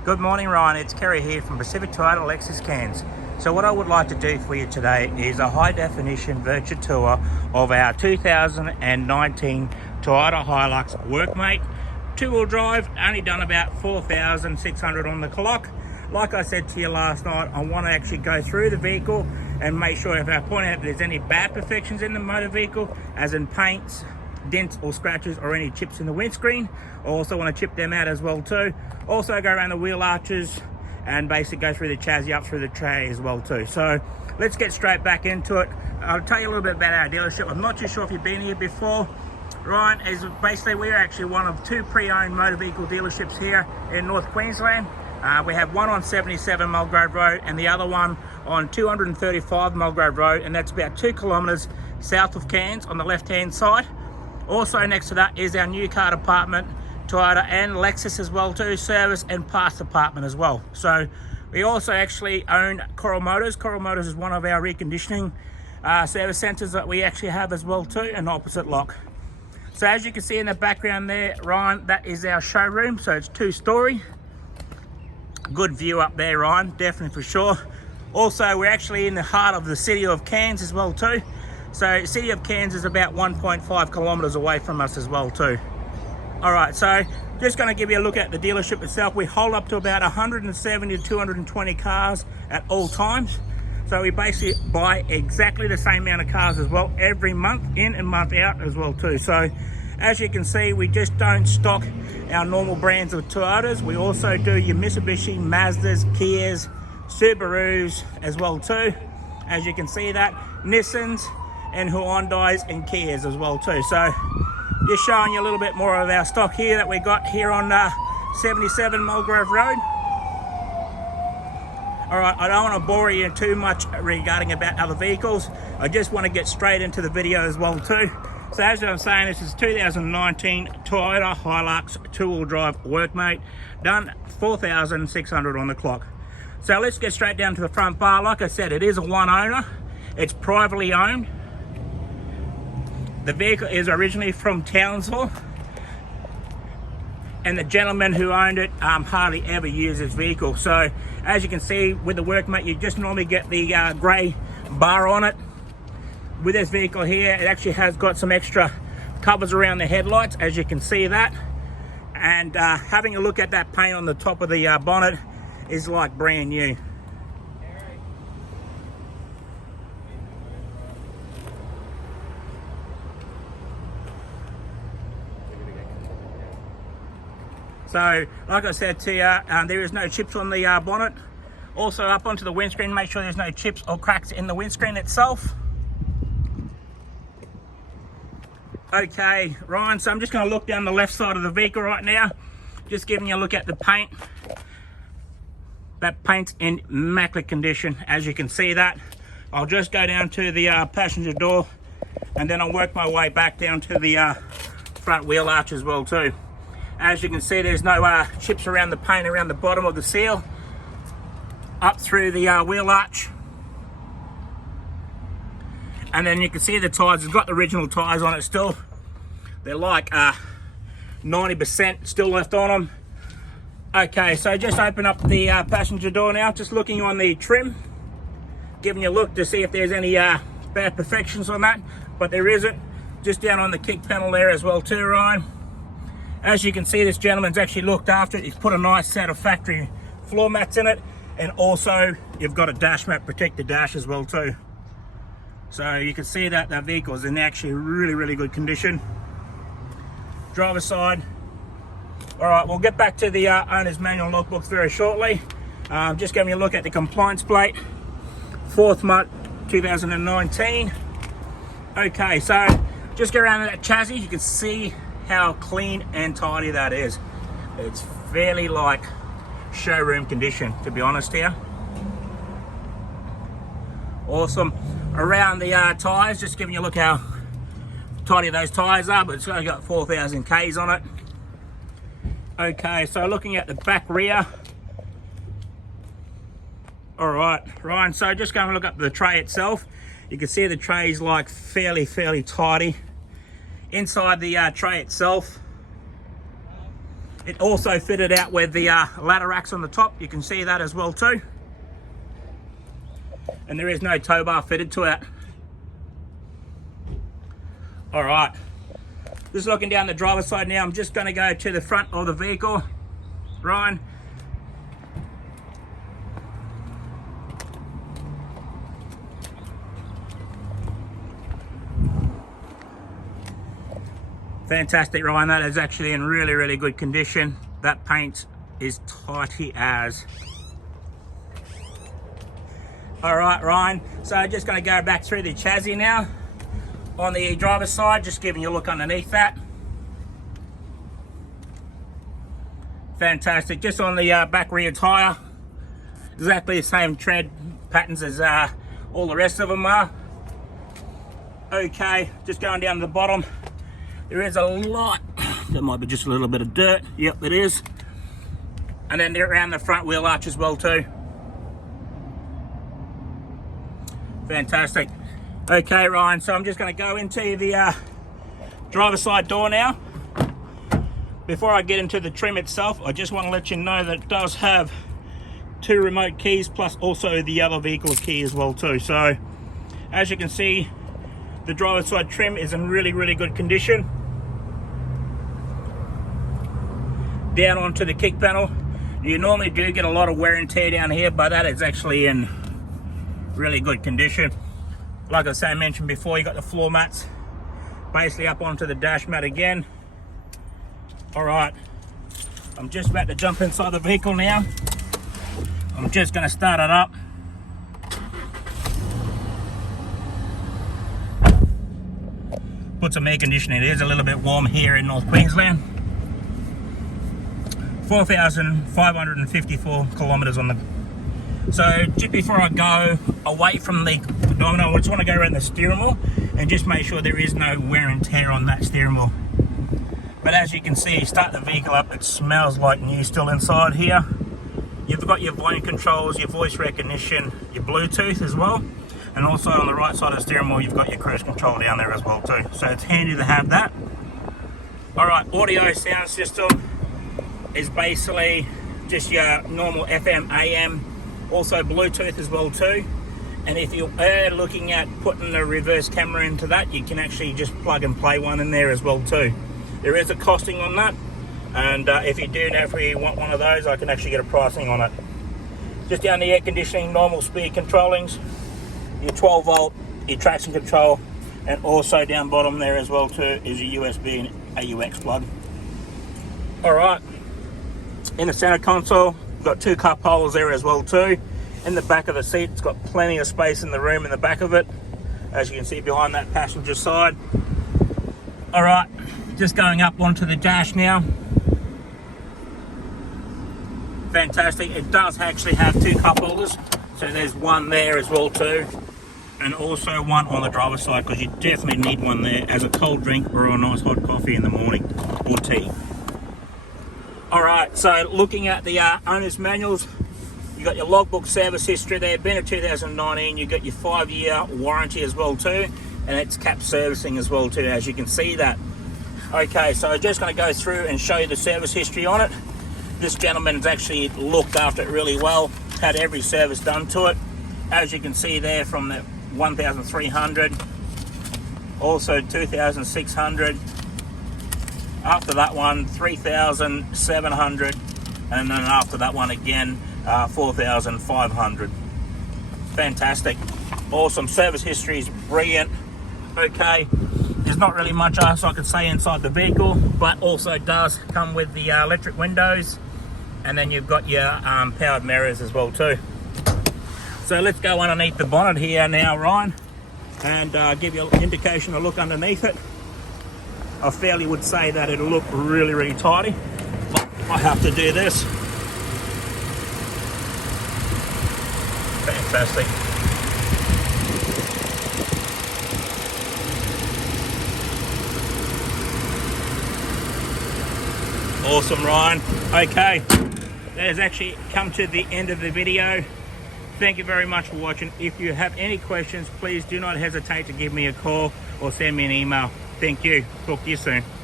Good morning, Ryan. It's Kerry here from Pacific Toyota Lexus Cairns. So what I would like to do for you today is a high definition virtual tour of our 2019 Toyota Hilux Workmate. Two-wheel drive, only done about 4,600 on the clock. Like I said to you last night, I want to actually go through the vehicle and make sure if I point out there's any bad perfections in the motor vehicle, as in paints, dents or scratches or any chips in the windscreen. I also want to chip them out as well too. Also go around the wheel arches and basically go through the chassis up through the tray as well too. So let's get straight back into it. I'll tell you a little bit about our dealership. I'm not too sure if you've been here before. Ryan, is basically we're actually one of two pre-owned motor vehicle dealerships here in North Queensland. We have one on 77 Mulgrave Road and the other one on 235 Mulgrave Road, and that's about 2 kilometres south of Cairns on the left hand side. Also next to that is our new car department, Toyota and Lexus as well too, service and parts department as well. So we also actually own Coral Motors. Coral Motors is one of our reconditioning service centres that we actually have as well too, an opposite lock. So as you can see in the background there, Ryan, that is our showroom. So it's 2-story. Good view up there, Ryan, definitely for sure. Also, we're actually in the heart of the city of Cairns as well too. So city of Cairns is about 1.5 kilometres away from us as well too. All right, so just going to give you a look at the dealership itself. We hold up to about 170 to 220 cars at all times. So we basically buy exactly the same amount of cars as well every month in and month out as well too. So as you can see, we just don't stock our normal brands of Toyotas. We also do your Mitsubishi, Mazdas, Kias, Subarus as well too. As you can see that, Nissans and Hyundais and Kias as well too. So just showing you a little bit more of our stock here that we got here on 77 Mulgrave Road. All right, I don't want to bore you too much regarding about other vehicles. I just want to get straight into the video as well too. So as I'm saying, this is 2019 Toyota Hilux two-wheel drive Workmate, done 4,600 on the clock. So let's get straight down to the front bar. Like I said, it is a one owner. It's privately owned. The vehicle is originally from Townsville, and the gentleman who owned it hardly ever used his vehicle. So as you can see with the Workmate, you just normally get the grey bar on it. With this vehicle here, it actually has got some extra covers around the headlights, as you can see that. And having a look at that paint on the top of the bonnet is like brand new. So, like I said to you, there is no chips on the bonnet. Also up onto the windscreen, make sure there's no chips or cracks in the windscreen itself. Okay, Ryan, so I'm just going to look down the left side of the vehicle right now. Just giving you a look at the paint. That paint's in immaculate condition, as you can see that. I'll just go down to the passenger door, and then I'll work my way back down to the front wheel arch as well too. As you can see, there's no chips around the paint around the bottom of the seal, up through the wheel arch. And then you can see the tyres, it's got the original tyres on it still. They're like 90% still left on them. Okay, so just open up the passenger door now, just looking on the trim, giving you a look to see if there's any bad perfections on that, but there isn't. Just down on the kick panel there as well too, Ryan. As you can see, this gentleman's actually looked after it. He's put a nice set of factory floor mats in it, and also you've got a dash mat, protect the dash as well too. So you can see that that vehicle is in actually really good condition. Driver's side. All right, we'll get back to the owner's manual logbooks very shortly. Just giving you a look at the compliance plate, 4th month 2019. Okay, so just go around that chassis. You can see how clean and tidy that is. It's fairly like showroom condition, to be honest here. Awesome. Around the tyres, just giving you a look how tidy those tyres are, but it's only got 4,000 Ks on it. Okay, so looking at the back rear. All right, Ryan, so just going to look up the tray itself. You can see the tray is like fairly tidy. Inside the tray itself, It also fitted out with the ladder racks on the top. You can see that as well too. And there is no tow bar fitted to it. All right, just looking down the driver's side now. I'm just going to go to the front of the vehicle, Ryan. Fantastic, Ryan. That is actually in really, really good condition. That paint is tighty as. All right, Ryan. So just going to go back through the chassis now. On the driver's side, just giving you a look underneath that. Fantastic. Just on the back rear tyre, exactly the same tread patterns as all the rest of them are. Okay, just going down to the bottom. There is a lot, there might be just a little bit of dirt. Yep, it is. And then around the front wheel arch as well too. Fantastic. Okay, Ryan, so I'm just going to go into the driver's side door now. Before I get into the trim itself, I just want to let you know that it does have 2 remote keys plus also the other vehicle key as well too. So as you can see, the driver's side trim is in really, really good condition. Down onto the kick panel, you normally do get a lot of wear and tear down here, but that is actually in really good condition. Like I mentioned before, you got the floor mats basically up onto the dash mat again. All right, I'm just about to jump inside the vehicle now. I'm just going to start it up. Put some air conditioning. It is a little bit warm here in North Queensland. 4,554 kilometers on the. So just before I go away from the domino, I just want to go around the steering wheel and just make sure there is no wear and tear on that steering wheel. But as you can see, start the vehicle up, it smells like new still inside here. You've got your volume controls, your voice recognition, your Bluetooth as well. And also on the right side of the steering wheel, you've got your cruise control down there as well too. So it's handy to have that. All right, audio sound system is basically just your normal FM, AM, also Bluetooth as well too. And if you are looking at putting a reverse camera into that, you can actually just plug and play one in there as well too. There is a costing on that, and if you do actually want one of those, I can actually get a pricing on it. Just down the air conditioning, normal speed controllings, your 12 volt, your traction control, and also down bottom there as well too is your USB and AUX plug. All right. In the center console, got 2 cup holders there as well too. In the back of the seat, it's got plenty of space in the room in the back of it, as you can see behind that passenger side. All right, just going up onto the dash now. Fantastic. It does actually have 2 cup holders, so there's one there as well too, and also one on the driver's side, because you definitely need one there as a cold drink or a nice hot coffee in the morning or tea. All right, so looking at the owner's manuals, you got your logbook service history there, been in 2019, you got your 5-year warranty as well too, and it's cap servicing as well too, as you can see that. Okay, so I'm just going to go through and show you the service history on it. This gentleman's actually looked after it really well, had every service done to it. As you can see there, from the 1,300, also 2,600, after that one 3,700, and then after that one again 4,500. Fantastic, awesome. Service history is brilliant. Okay, there's not really much else I could say inside the vehicle, but also it does come with the electric windows, and then you've got your powered mirrors as well too. So let's go underneath the bonnet here now, Ryan, and give you an indication of look underneath it. I fairly would say that it'll look really, really tidy, but I have to do this. Fantastic. Awesome, Ryan. Okay, that has actually come to the end of the video. Thank you very much for watching. If you have any questions, please do not hesitate to give me a call or send me an email. Thank you. Talk to you soon.